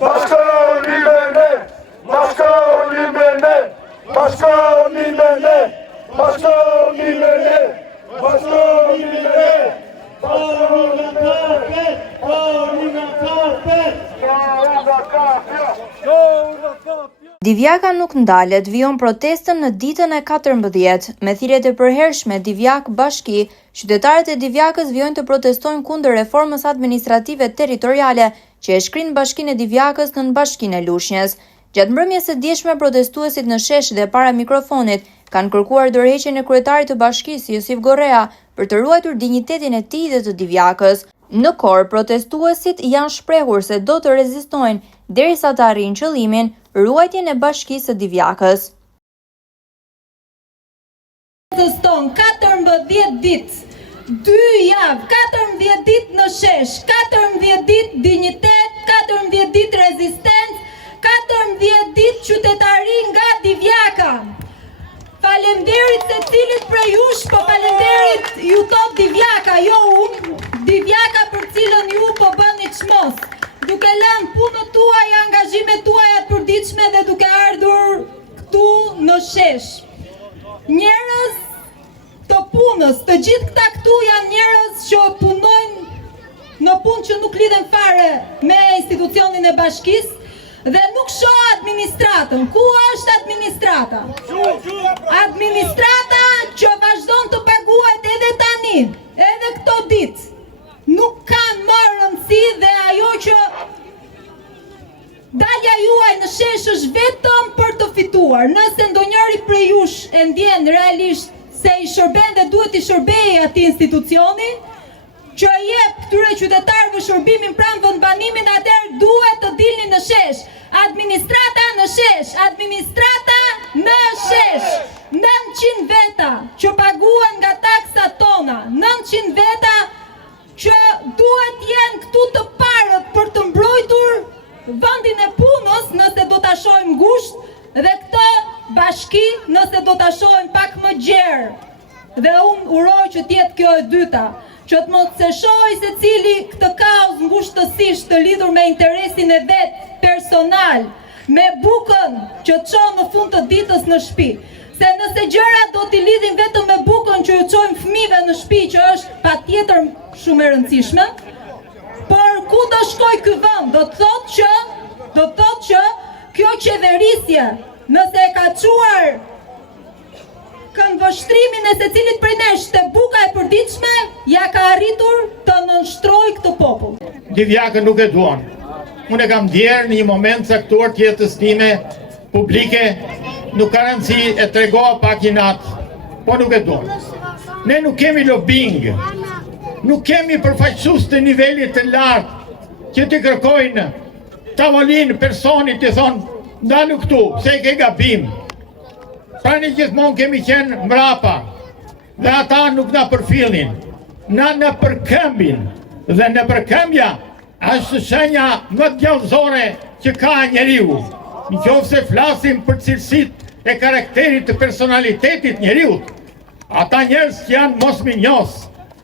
Bashkoni me ne, bashkoni me ne, bashkoni me ne, bashkoni me ne, bashkoni me ne. Divjaka nuk ndalet vijon protestën në ditën e 14. Me thirrjet e përhershme Divjak Bashki, qytetarët e Divjakës vijojnë të protestojnë kundër reformës administrative territoriale që e shkrin Bashkinë e Divjakës në Bashkinë e Lushnjës. Gjatë mbrëmjes së dieshme, protestuesit në shesh dhe para mikrofonit kanë kërkuar dorëheqjen e kryetarit të bashkisë Josif Gorrea për të ruajtur dinjitetin e tij dhe të Divjakës. Në Kor, protestuesit janë shprehur se do të rezistojnë derisa të arrijnë qëllimin, ruajtjen e bashkisë së Divjakës. Ton 14 ditë, 2 javë, 14 ditë në shesh, 14 ditë dinjitet, 14 ditë rezistencë, 14 ditë qytetari nga Divjaka. Falemderit se cilit prej jush, po falemderit ju thot Divjaka, jo unë, Divjaka për cilën ju po bëni çmos, duke lënë punët tuaj, angazhimet tuaja të përditshme dhe duke ardhur këtu në shesh. Njerëz të punës, të gjithë këta këtu janë njerëz që punojnë në punë që nuk lidhen fare me institucionin e bashkisë dhe nuk shoh administratën. Ku është administrata? Administrata që vazhdon të paguhet edhe tani, edhe këto ditë. Nuk ka më rëndësi dhe ajo që dalja juaj në shesh është vetëm për të fituar. Nëse ndonjëri prej jush e ndjen realisht se i shërben dhe duhet i shërbejë atij institucioni, që jep këtyre qytetarëve shërbimin pranë vendbanimin, atëherë duhet të dilni në shesh. Administrata në shesh, administrata në shesh. 900 veta që paguhen nga taksat tona, 900 veta që duhet jenë këtu të parët për të mbrojtur vendin e punës nëse do ta shohim ngushtë, dhe këtë bashki nëse do ta shohim pak më gjerë. Dhe unë uroj që t'jetë kjo e dyta, që të mos se shohë se cili këtë kaos ngushtësisht të lidhur me interesin e vet personal, me bukën që të çonë në fund të ditës në shtëpi. Se nëse gjërat do t'i lidhin vetëm me bukën që ju çojmë fëmijëve në shtëpi, që është patjetër shumë e rëndësishme, por ku do shkoj ky vend? Do të thotë që kjo qeverisje, nëse e ka çuar këndvështrimin e secilit prej nesh te buka e përditshme, ja ka arritur të nënshtrojë këtë popull. Divjakën nuk e duan. Unë e kam djerë në një moment caktuar të jetës time publike, nuk ka rëndësi, e tregova pak i natë, po nuk e duan. Ne nuk kemi lobbying, nuk kemi përfaqësues të nivelit të lartë që të kërkojnë tavolinë personit të thonë ndalu këtu, pse ke gabim. Pra një gjithmonë kemi qenë mrapa dhe ata nuk na përfillin, na në përkëmbin, dhe në përkëmbja është shenja më djallëzore që ka njeriu. Nëse flasim për cilësitë e karakterit të personalitetit njeriu, ata njerëz që janë mosminjos,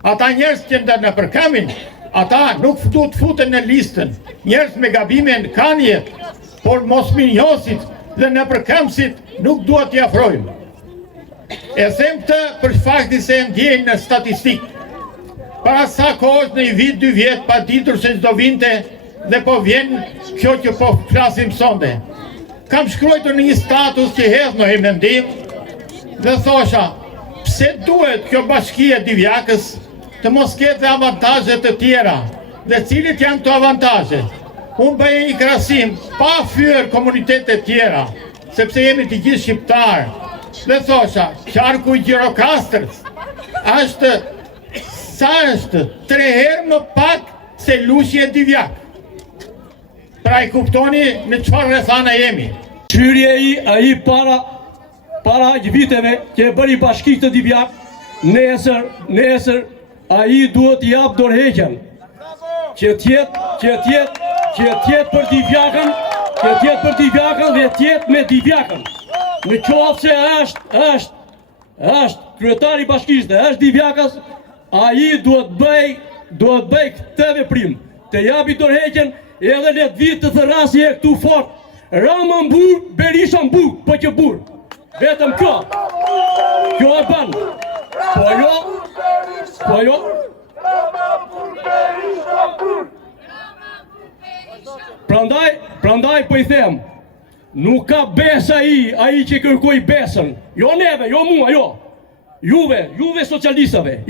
ata njerëz që ndër në përkëmbin, ata nuk du të futen në listën. Njerëz me gabime kanë jetë, por mosminjosit dhe në përkëmbësit nuk duhet t'i afrojmë. E them këtë për faktin se e ndjejnë në statistikë. Para sa kohës në një vit, 2 vjet, pa ditur se çdo vinte dhe po vjen kjo që po flasim sonde. Kam shkruar në një status që hedh në mendim dhe thosha, pse duhet kjo bashki e Divjakës të mos ketë avantazhe të tjera, dhe cilit janë këto avantazhe? Unë bëjë një krahasim pa fyer komunitetet tjera, sepse jemi të gjithë shqiptarë, dhe thosha, qarku i Gjirokastrës është 3 herë më pak se Lushja e Divjak. Pra i kuptoni në çfarë rrethana jemi. Qyrje ai para viteve që e bëri bashki të Divjak, nesër ai duhet i jap dorëheqjen. Që tjetë për Divjakën, dhe tjetë me Divjakën. Në qoftë se është kryetari bashkisë dhe është Divjakës, ai duhet bëj këtë veprim, të japi dorëheqjen edhe le të vitë të thërrasi e këtu fort. Rama në burë, Berisha në burë, po që burë. Vetëm kjo. Kjo e banë. Po jo. Prandaj po i them, nuk ka besa ai që kërkoj besën. Jo neve, jo mua, jo. Juve socialistave.